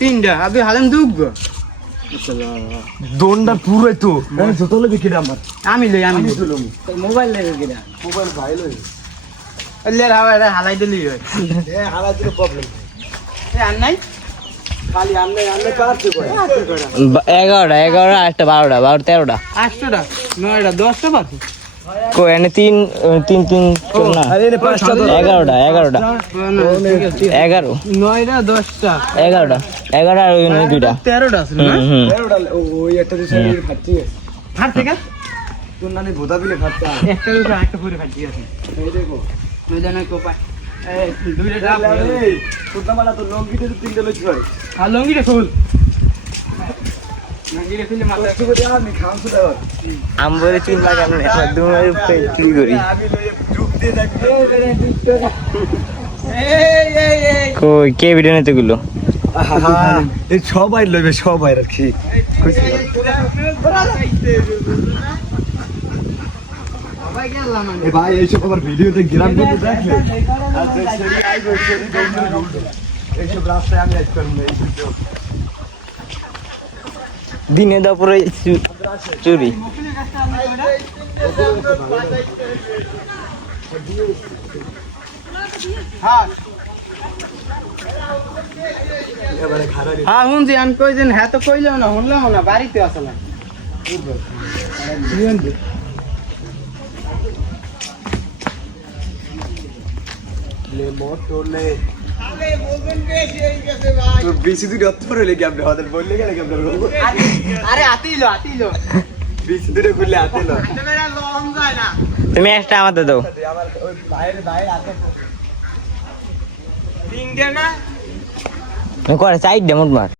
তিনটা আবি হালাম দুগো দোনটা পুরোই তো যত লাগে কিনা আমার আমি লই মোবাইল লাগে কিনা মোবাইল ভাই লই লের হাওয়া এটা হালাই দিলি হয় হালা দিলে প্রবলেম আর নাই খালি আমনে কাটতে কয় 11টা 11টা একটা 12টা 12 13টা 8টা 9টা 10টা পারছো কো এনে 3 না আরে এনে 5টা 11টা 11টা 11 9টা 10টা 11টা 11 আর ওই দুইটা 13টা আছে না ওই একটা দিশা ফাটছে হাত থেকে কোন নানি ভোদা বিলে ফাটছে একটা দুটো একটা পুরো ফাটি আছে এই দেখো তুই জানো কোপা এই দুইটা ডাব এই তোতা মালা তো লঙ্গিতে তো তিনটা লইছ ভাই আর লঙ্গিটা খুল লঙ্গিটা খুলে মাথা কষ্ট করে আমি খামছু দাও আমবরে 3 লাখ আমি দুমের উপরে কি করি আমি লইয়ে ডুব দিয়ে দেখবে এই কই কে ভিডিও নিতে গুলো এই সবাই লইবে সবাই আর কি সবাই গেলাম আমি এ ভাই এইসব আবার ভিডিওতে গ্রাম করতে দেখলে আর সেরি আইবে সেরি দৌড়ে এইসব রাস্তায় আমি আইস করব না এইসব দিনে দুপুরে চুরি এবারে খারাপ হ্যাঁ শুনছি আমি কইছেন হ্যাঁ তো কইলাম না শুনলাম না বাড়িতে আসলাম লে মোটরলে তো বেশি দূরে অত্তর হইলে কি আপনি আমাদের বললে গেলে কি আপনার আরে আতিলো বেশি দূরে খুললে আতে না লং যায় না তুমি একটা আমাদের দাও আমার ওই বাইরে আতে তিনটে না করে সাইড দে মোট মার